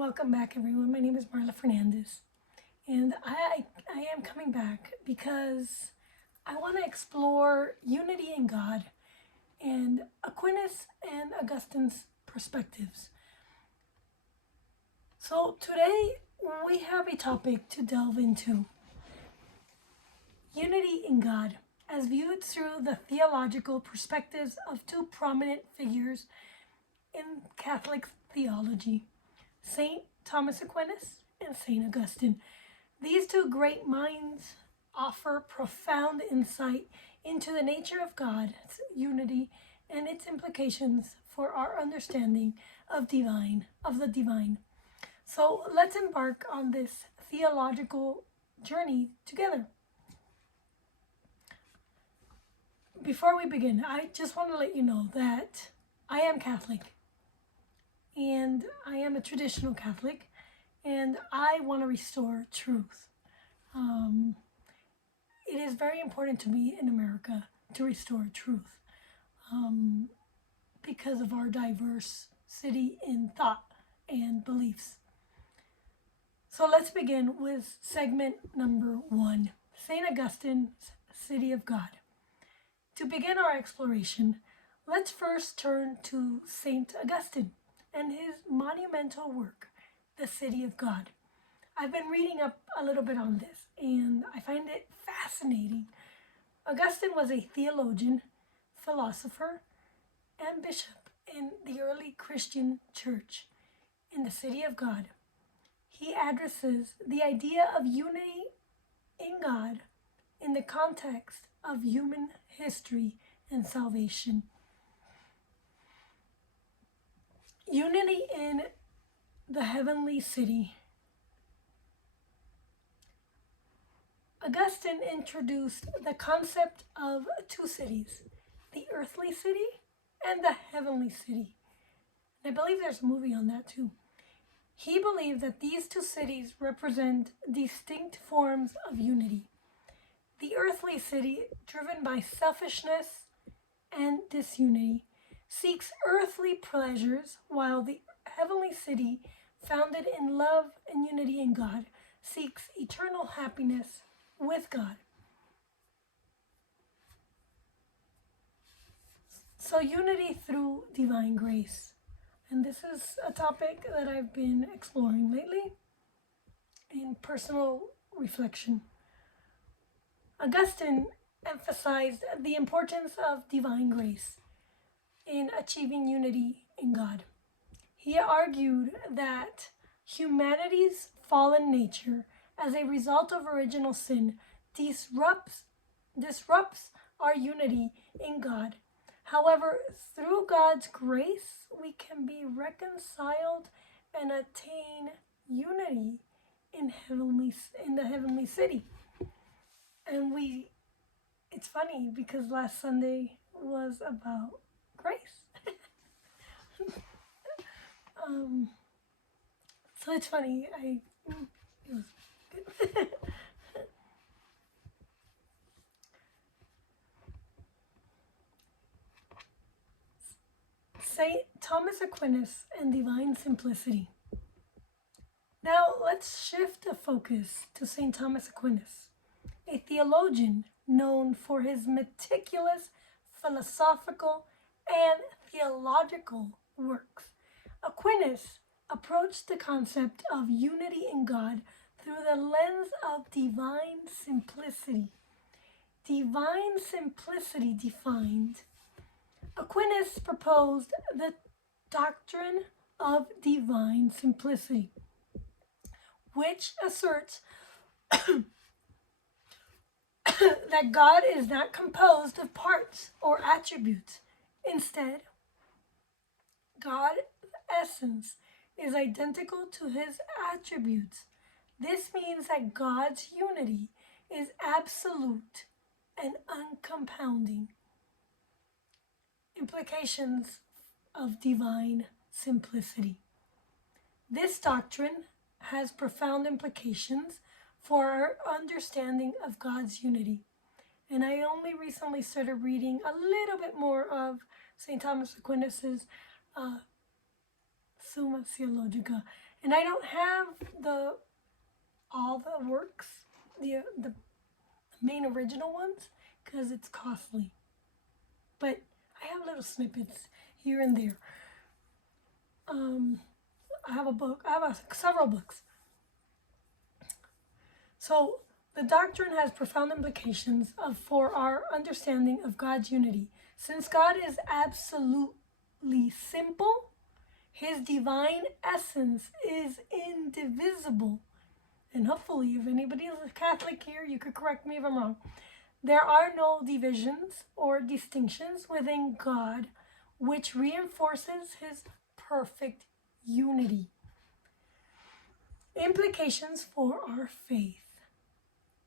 Welcome back, everyone. My name is Marla Fernandez, and I am coming back because I want to explore unity in God and Aquinas and Augustine's perspectives. So today we have a topic to delve into: unity in God, as viewed through the theological perspectives of two prominent figures in Catholic theology, St. Thomas Aquinas and St. Augustine. These two great minds offer profound insight into the nature of God's unity and its implications for our understanding of the divine. So let's embark on this theological journey together. Before we begin, I just want to let you know that I am Catholic, and I am a traditional Catholic, and I want to restore truth. It is very important to me in America to restore truth because of our diversity in thought and beliefs. So let's begin with segment number 1, St. Augustine's City of God. To begin our exploration, let's first turn to St. Augustine and his monumental work, The City of God. I've been reading up a little bit on this, and I find it fascinating. Augustine was a theologian, philosopher, and bishop in the early Christian church. In The City of God, he addresses the idea of unity in God in the context of human history and salvation. Unity in the heavenly city. Augustine introduced the concept of two cities, the earthly city and the heavenly city. And I believe there's a movie on that too. He believed that these two cities represent distinct forms of unity. The earthly city, driven by selfishness and disunity, seeks earthly pleasures, while the heavenly city, founded in love and unity in God, seeks eternal happiness with God. So unity through divine grace. And this is a topic that I've been exploring lately in personal reflection. Augustine emphasized the importance of divine grace in achieving unity in God. He argued that humanity's fallen nature, as a result of original sin, disrupts our unity in God. However, through God's grace, we can be reconciled and attain unity in the heavenly city. And it's funny because last Sunday was about grace. So it's funny. It was good. St. Thomas Aquinas and divine simplicity. Now let's shift the focus to St. Thomas Aquinas, a theologian known for his meticulous philosophical and theological works. Aquinas approached the concept of unity in God through the lens of divine simplicity. Divine simplicity defined. Aquinas proposed the doctrine of divine simplicity, which asserts that God is not composed of parts or attributes. Instead, God's essence is identical to his attributes. This means that God's unity is absolute and uncompounding. Implications of divine simplicity. This doctrine has profound implications for our understanding of God's unity. And I only recently started reading a little bit more of St. Thomas Aquinas' Summa Theologica, and I don't have all the works, the main original ones, because it's costly. But I have little snippets here and there. I have a book. I have several books. So the doctrine has profound implications for our understanding of God's unity. Since God is absolutely simple, his divine essence is indivisible. And hopefully, if anybody is a Catholic here, you could correct me if I'm wrong. There are no divisions or distinctions within God, which reinforces his perfect unity. Implications for our faith.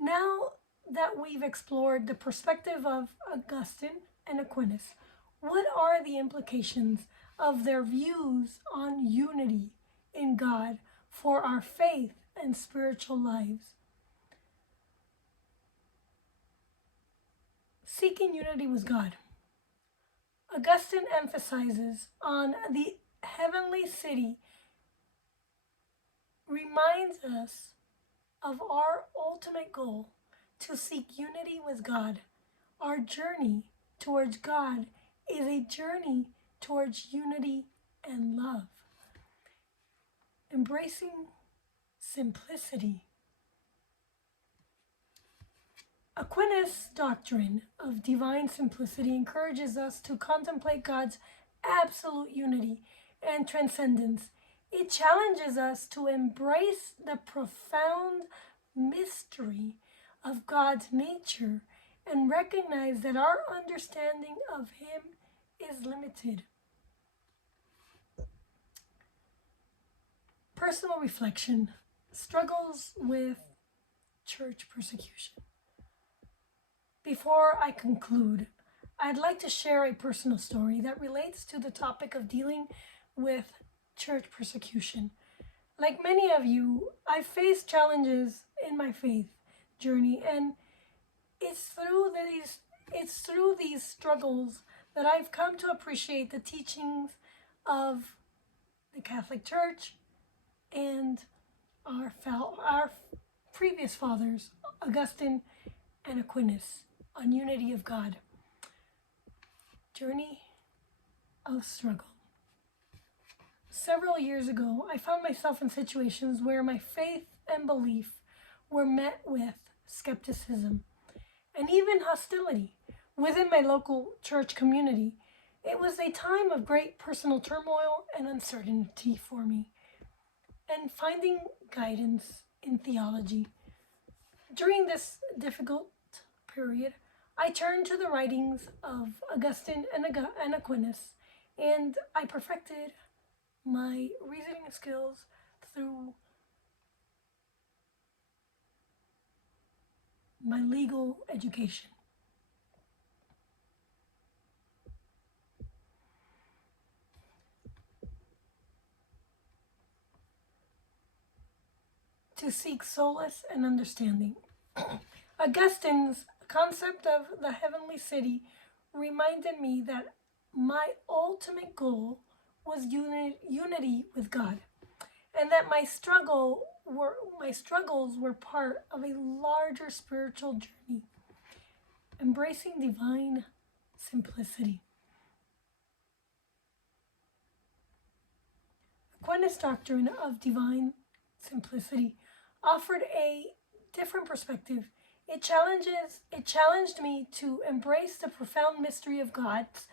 Now that we've explored the perspective of Augustine and Aquinas, what are the implications of their views on unity in God for our faith and spiritual lives? Seeking unity with God. Augustine emphasizes on the heavenly city, reminds us of our ultimate goal to seek unity with God. Our journey towards God is a journey towards unity and love. Embracing simplicity. Aquinas' doctrine of divine simplicity encourages us to contemplate God's absolute unity and transcendence. It challenges us to embrace the profound mystery of God's nature and recognize that our understanding of him is limited. Personal reflection. Struggles with church persecution. Before I conclude, I'd like to share a personal story that relates to the topic of dealing with church persecution. Like many of you, I faced challenges in my faith journey, and it's through these struggles that I've come to appreciate the teachings of the Catholic Church and our previous fathers, Augustine and Aquinas, on unity of God. Journey of struggle. Several years ago, I found myself in situations where my faith and belief were met with skepticism and even hostility within my local church community. It was a time of great personal turmoil and uncertainty for me, and finding guidance in theology. During this difficult period, I turned to the writings of Augustine and Aquinas, and I perfected my reasoning skills through my legal education. To seek solace and understanding. Augustine's concept of the heavenly city reminded me that my ultimate goal was unity with God, and that my struggles were part of a larger spiritual journey, embracing divine simplicity. Aquinas' doctrine of divine simplicity offered a different perspective. It challenged me to embrace the profound mystery of God's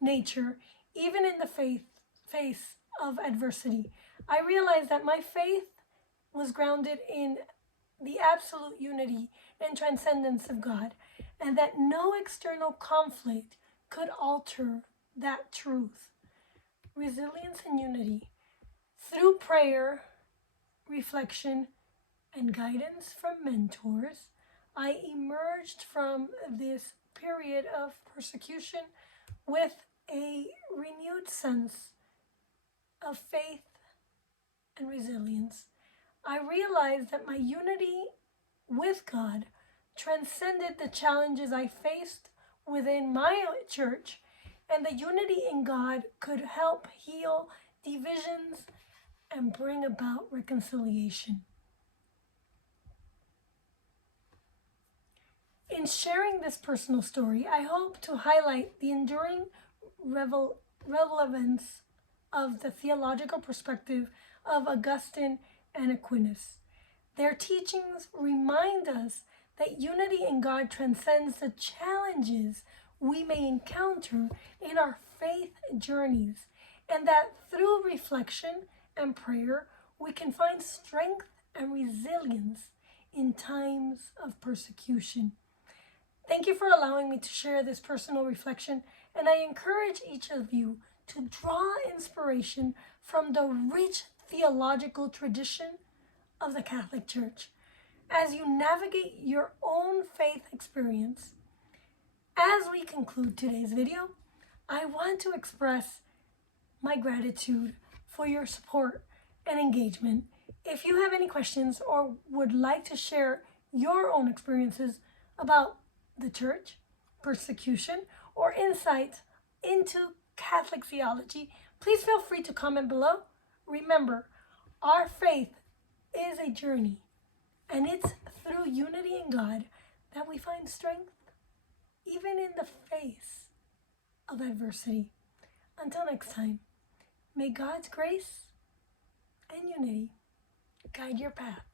nature, even in the face of adversity. I realized that my faith was grounded in the absolute unity and transcendence of God, and that no external conflict could alter that truth. Resilience and unity. Through prayer, reflection, and guidance from mentors, I emerged from this period of persecution with a renewed sense of faith and resilience. I realized that my unity with God transcended the challenges I faced within my church, and the unity in God could help heal divisions, and bring about reconciliation. In sharing this personal story, I hope to highlight the enduring relevance of the theological perspective of Augustine and Aquinas. Their teachings remind us that unity in God transcends the challenges we may encounter in our faith journeys, and that through reflection and prayer, we can find strength and resilience in times of persecution. Thank you for allowing me to share this personal reflection, and I encourage each of you to draw inspiration from the rich theological tradition of the Catholic Church as you navigate your own faith experience. As we conclude today's video, I want to express my gratitude for your support and engagement. If you have any questions or would like to share your own experiences about the church, persecution, or insights into Catholic theology, please feel free to comment below. Remember, our faith is a journey, and it's through unity in God that we find strength, even in the face of adversity. Until next time, may God's grace and unity guide your path.